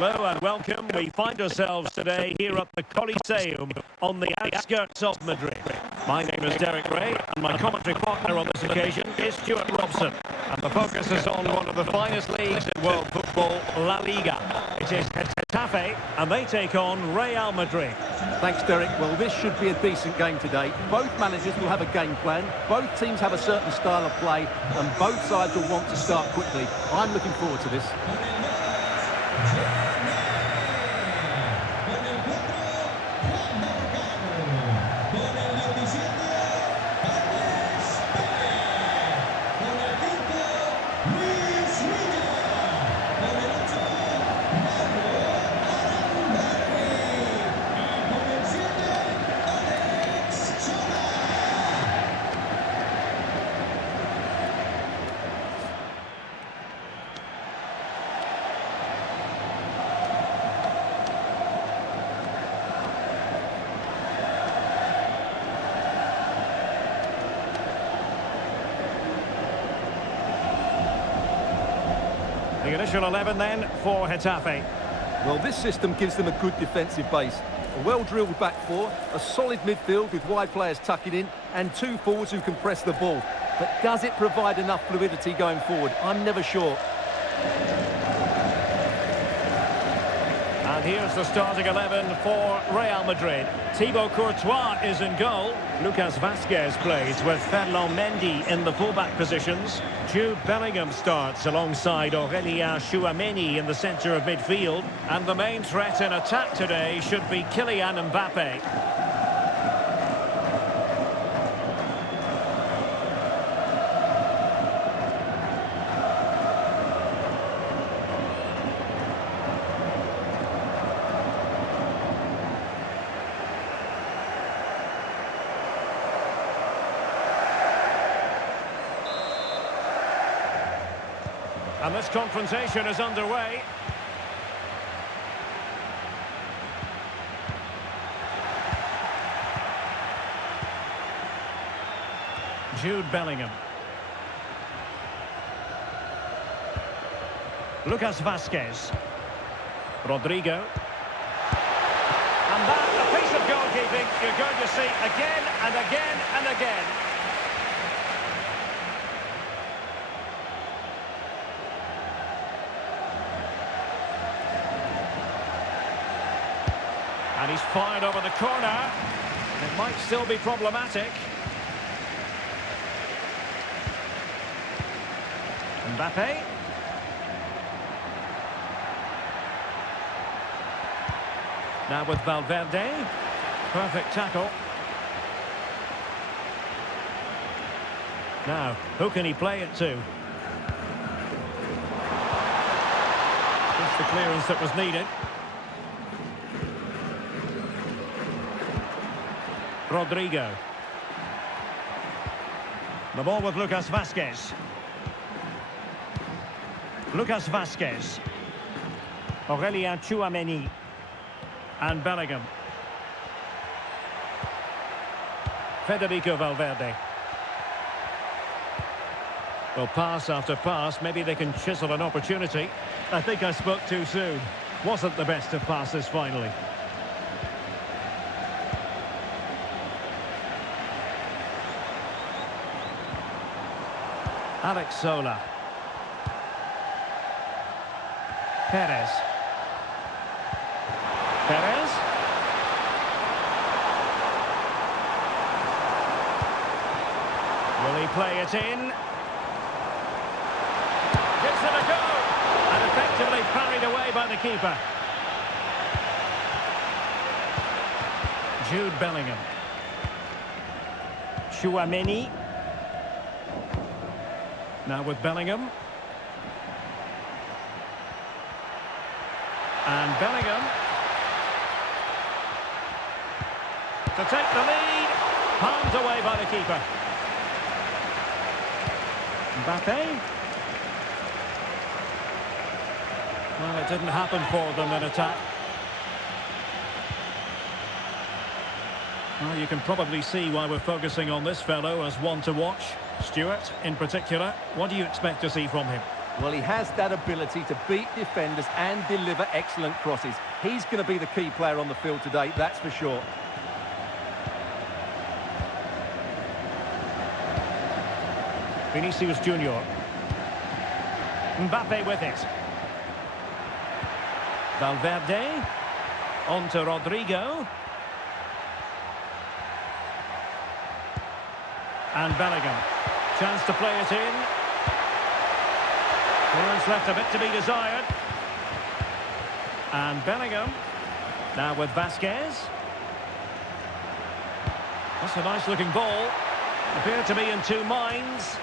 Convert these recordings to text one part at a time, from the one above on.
Hello and welcome. We find ourselves today here at the Coliseum on the outskirts of Madrid. My name is Derek Ray and my commentary partner on this occasion is Stuart Robson. And the focus is on one of the finest leagues in world football, La Liga. It is Getafe and they take on Real Madrid. Thanks, Derek. Well, this should be a decent game today. Both managers will have a game plan. Both teams have a certain style of play and both sides will want to start quickly. I'm looking forward to this. The initial 11 then for Getafe. Well, this system gives them a good defensive base. A well-drilled back four, a solid midfield with wide players tucking in, and two forwards who can press the ball. But does it provide enough fluidity going forward? I'm never sure. And here's the starting 11 for Real Madrid. Thibaut Courtois is in goal. Lucas Vazquez plays with Ferland Mendy in the fullback positions. Jude Bellingham starts alongside Aurélien Tchouameni in the centre of midfield. And the main threat in attack today should be Kylian Mbappe. And this confrontation is underway. Jude Bellingham. Lucas Vazquez. Rodrigo. And that, a piece of goalkeeping you're going to see again and again and again. And he's fired over the corner. It might still be problematic. Mbappe. Now with Valverde. Perfect tackle. Now, who can he play it to? Just the clearance that was needed. Rodrigo. The ball with Lucas Vazquez. Lucas Vazquez. Aurélien Tchouameni. And Bellingham. Federico Valverde. Well, pass after pass, maybe they can chisel an opportunity. I think I spoke too soon. Wasn't the best of passes finally. Alex Sola. Perez. Perez. Will he play it in? Gives it a go. And effectively parried away by the keeper. Jude Bellingham. Tchouameni. Now with Bellingham. And Bellingham. To take the lead. Palmed away by the keeper. Mbappe. Well, it didn't happen for them in attack. Well, you can probably see why we're focusing on this fellow as one to watch. Stuart, in particular, what do you expect to see from him? Well, he has that ability to beat defenders and deliver excellent crosses. He's going to be the key player on the field today, that's for sure. Vinicius Junior. Mbappe with it. Valverde. On to Rodrigo. And Bellingham. Chance to play it in. Clearance left a bit to be desired. And Bellingham. Now with Vasquez. That's a nice looking ball. Appeared to be in two minds.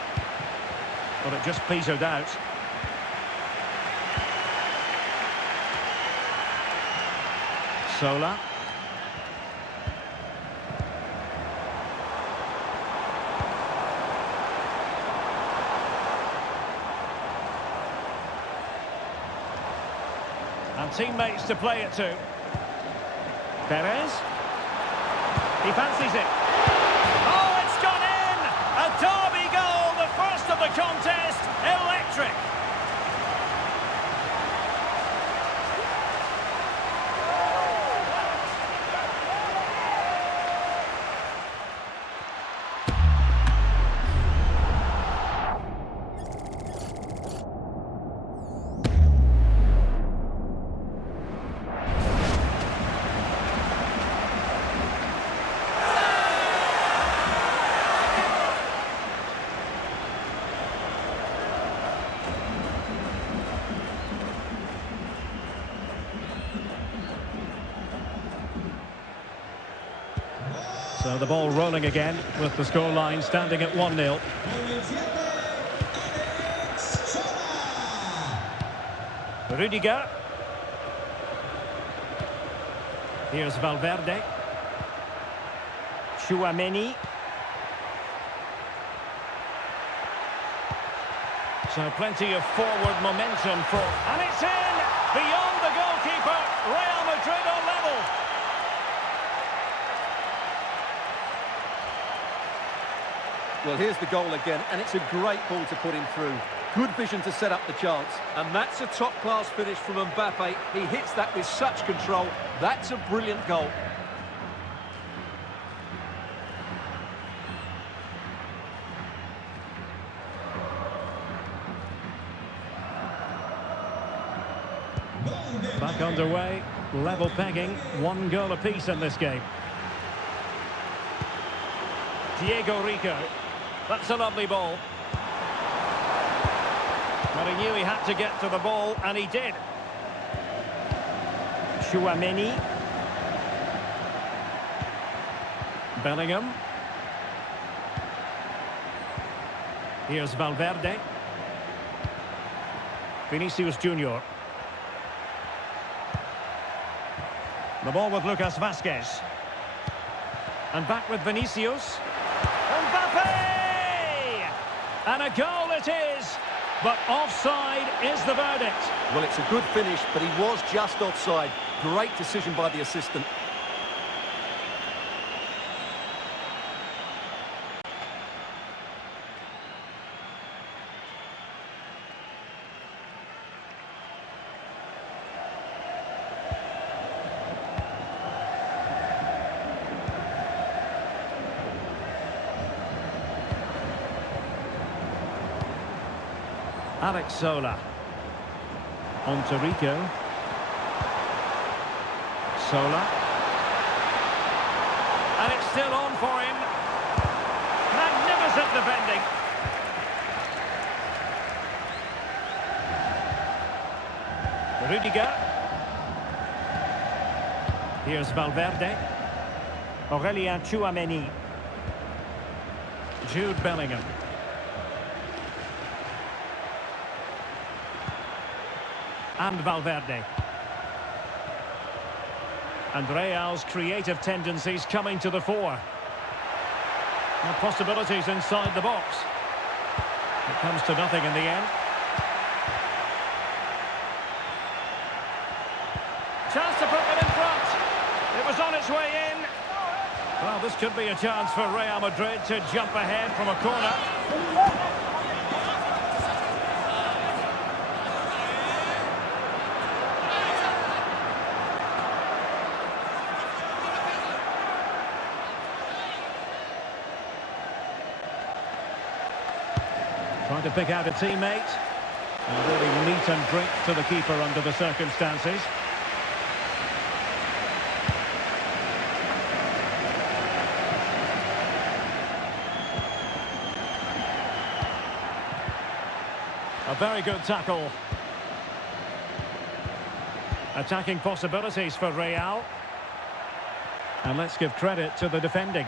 But it just petered out. Sola. And teammates to play it to. Perez. He fancies it. Oh, it's gone in! A derby goal, the first of the contest. Electric. So the ball rolling again with the scoreline standing at 1-0. Rudiger. Here's Valverde. Tchouaméni. So plenty of forward momentum for... And it's in! Beyond the goalkeeper. Real Madrid are level. Well, here's the goal again, and it's a great ball to put him through. Good vision to set up the chance. And that's a top-class finish from Mbappe. He hits that with such control. That's a brilliant goal. Back underway, level pegging, 1 goal apiece in this game. Diego Rico. That's a lovely ball. But he knew he had to get to the ball, and he did. Tchouaméni. Bellingham. Here's Valverde. Vinicius Junior. The ball with Lucas Vasquez. And back with Vinicius. Mbappe! And a goal it is. But offside is the verdict. Well, it's a good finish, but he was just offside. Great decision by the assistant. Alex Sola. On to Rico. Sola. And it's still on for him. Magnificent defending. Rudiger. Here's Valverde. Aurélien Tchouaméni. Jude Bellingham. And Valverde. And Real's creative tendencies coming to the fore. And possibilities inside the box. It comes to nothing in the end. Chance to put it in front. It was on its way in. Well, this could be a chance for Real Madrid to jump ahead from a corner. to pick out a teammate. And really meat and drink to the keeper under the circumstances. A very good tackle. Attacking possibilities for Real. And let's give credit to the defending.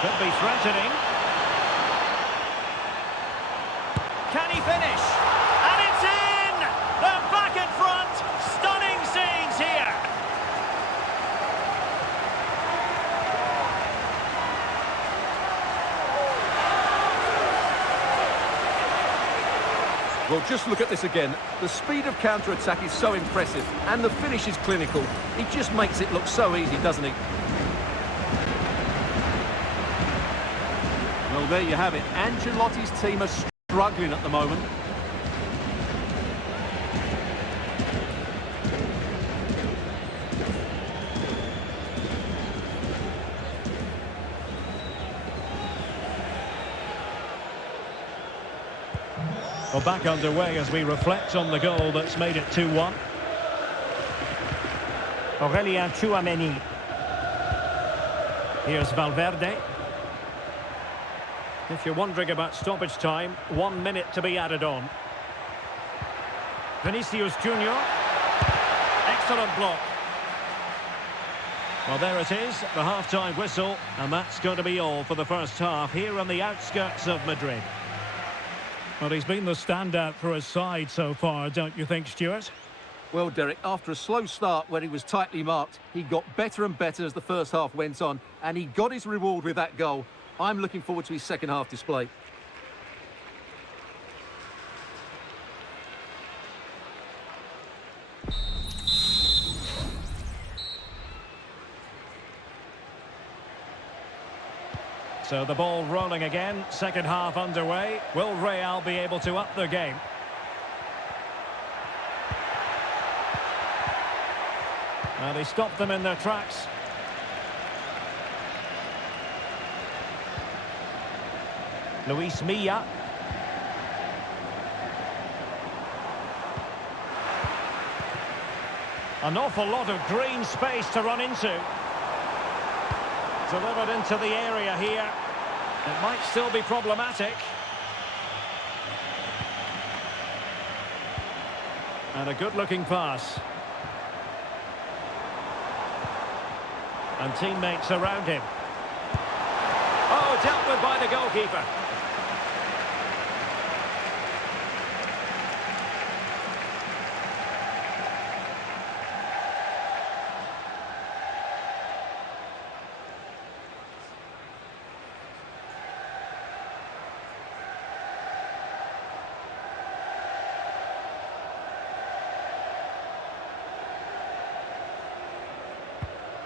Could be threatening. Can he finish? And it's in! They're back in front! Stunning scenes here! Well, just look at this again. The speed of counter-attack is so impressive, and the finish is clinical. He just makes it look so easy, doesn't he? Well, there you have it. Ancelotti's team are struggling at the moment. Well, back underway as we reflect on the goal that's made it 2-1. Aurélien Tchouaméni. Here's Valverde. If you're wondering about stoppage time, 1 minute to be added on. Vinicius Junior. Excellent block. Well, there it is, the half-time whistle, and that's going to be all for the first half here on the outskirts of Madrid. Well, he's been the standout for his side so far, don't you think, Stuart? Well, Derek, after a slow start where he was tightly marked, he got better and better as the first half went on, and he got his reward with that goal. I'm looking forward to his second half display. So the ball rolling again, second half underway. Will Real be able to up their game? Well, they stopped them in their tracks. Luis Milla. An awful lot of green space to run into. Delivered into the area here. It might still be problematic. And a good-looking pass. And teammates around him. Oh, dealt with by the goalkeeper.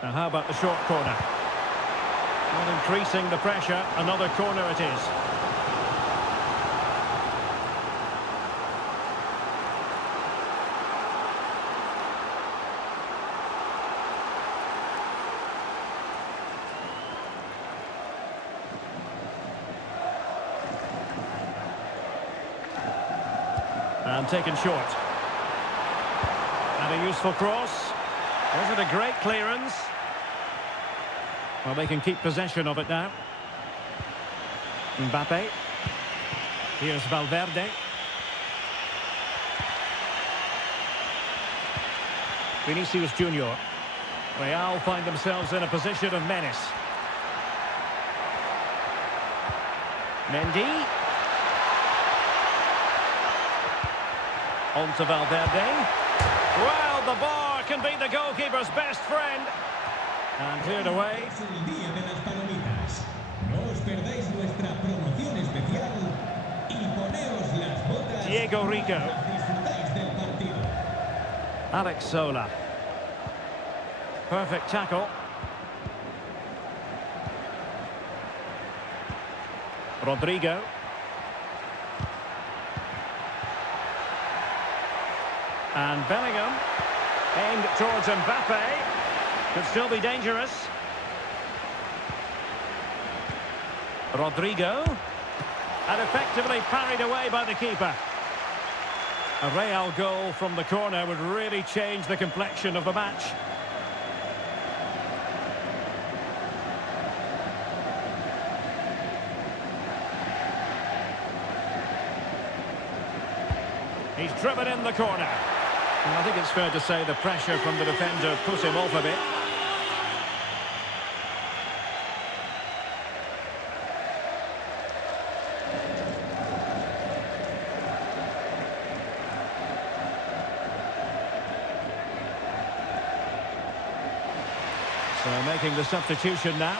Now, how about the short corner? Not increasing the pressure. Another corner it is. And taken short. And a useful cross. Was it a great clearance? Well, they can keep possession of it now. Mbappe. Here's Valverde. Vinicius Junior. Real find themselves in a position of menace. Mendy. On to Valverde. Well, the bar can be the goalkeeper's best friend. And cleared away. Diego Rico. Alex Sola. Perfect tackle. Rodrigo. And Bellingham. Aimed towards Mbappe. Could still be dangerous. Rodrigo. And effectively parried away by the keeper. A Real goal from the corner would really change the complexion of the match. He's driven in the corner. And I think it's fair to say the pressure from the defender put him off a bit. So making the substitution now.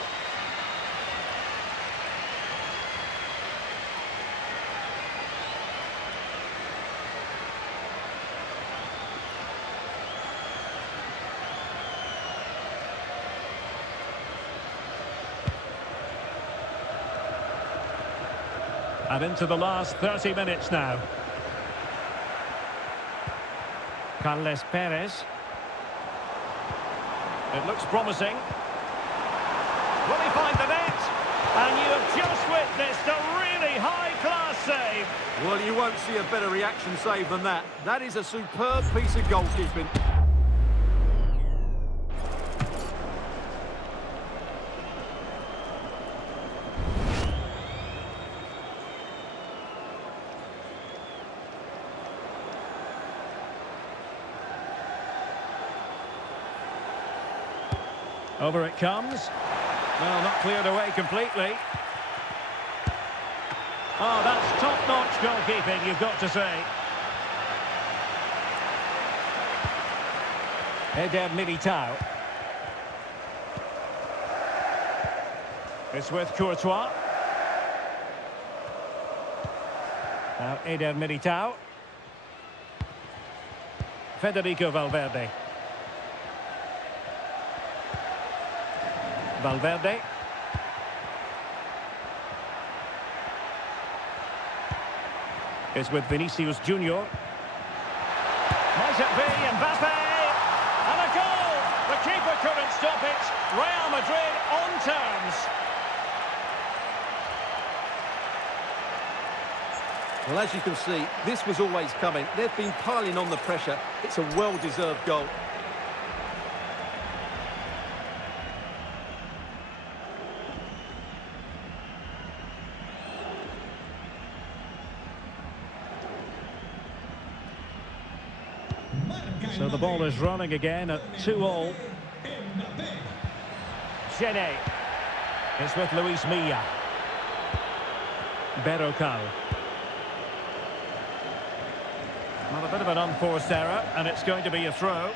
And into the last 30 minutes now. Carles Perez. It looks promising. Will he find the net? And you have just witnessed a really high-class save. Well, you won't see a better reaction save than that. That is a superb piece of goalkeeping. Over it comes. Well, not cleared away completely. Oh, that's top-notch goalkeeping, you've got to say. Eder Militao. It's with Courtois. Now Eder Militao. Federico Valverde. Valverde. Is with Vinicius Junior. Might it be Mbappe? And a goal! The keeper couldn't stop it. Real Madrid on terms. Well, as you can see, this was always coming. They've been piling on the pressure. It's a well-deserved goal. So the ball is running again at 2-2. Gene. It's with Luis Milla. Berrocal. Well, a bit of an unforced error, and it's going to be a throw.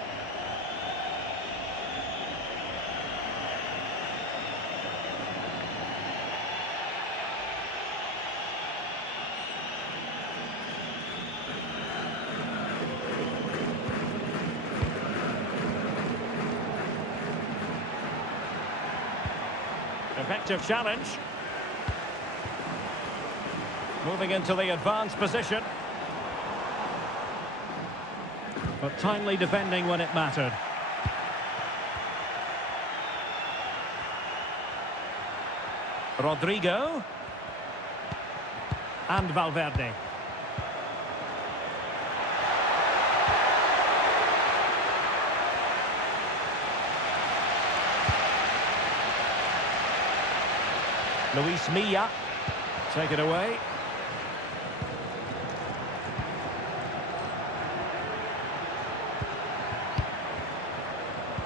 Effective challenge. Moving into the advanced position. But timely defending when it mattered. Rodrigo. And Valverde. Luis Milla. Take it away.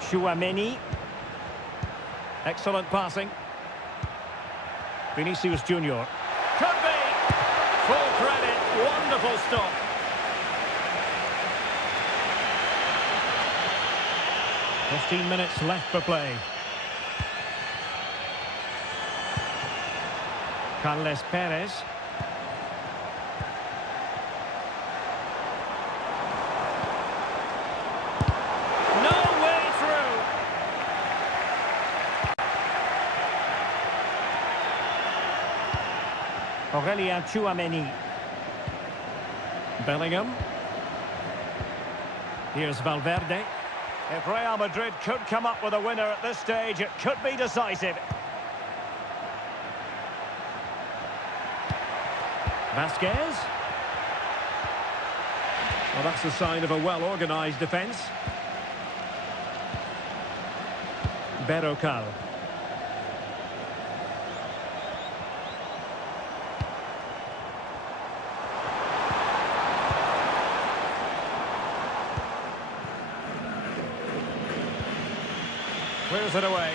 Tchouaméni. Excellent passing. Vinicius Junior. Could be! Full credit. Wonderful stop. "15 minutes left for play. Carles Perez. No way through. Aurelien Tchouaméni. Bellingham. Here's Valverde. If Real Madrid could come up with a winner at this stage, it could be decisive. Vasquez. Well, that's a sign of a well-organised defence. Berrocal. Clears it away.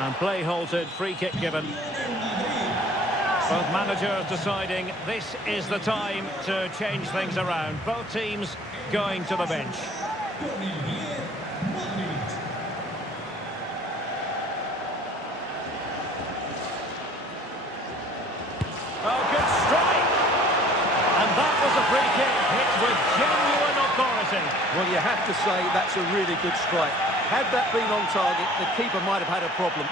And play halted, free kick given. Both managers deciding this is the time to change things around. Both teams going to the bench. Oh, good strike! And that was a free kick hit with genuine authority. Well, you have to say that's a really good strike. Had that been on target, the keeper might have had a problem.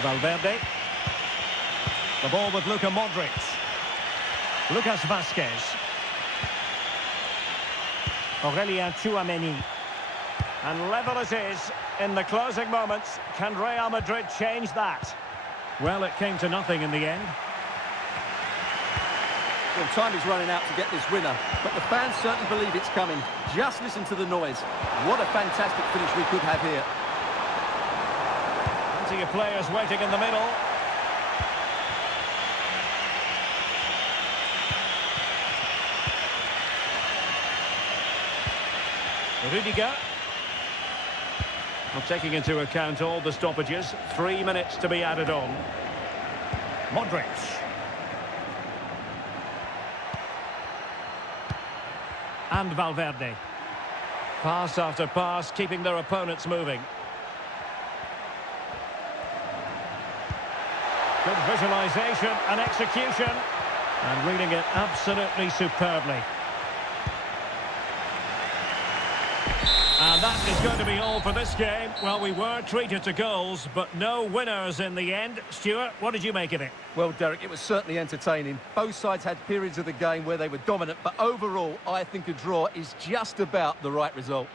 Valverde. The ball with Luka Modric. Lucas Vasquez. Aurelien Tchouameni. And level it is in the closing moments. Can Real Madrid change that? Well, it came to nothing in the end. Well, time is running out to get this winner, but the fans certainly believe it's coming. Just listen to the noise. What a fantastic finish we could have here. Plenty of players waiting in the middle. Rudiger. Well, taking into account all the stoppages, 3 minutes to be added on. Modric. And Valverde. Pass after pass, keeping their opponents moving. Good visualisation and execution. And reading it absolutely superbly. And that is going to be all for this game. Well, we were treated to goals, but no winners in the end. Stuart, what did you make of it? Well, Derek, it was certainly entertaining. Both sides had periods of the game where they were dominant, but overall, I think a draw is just about the right result.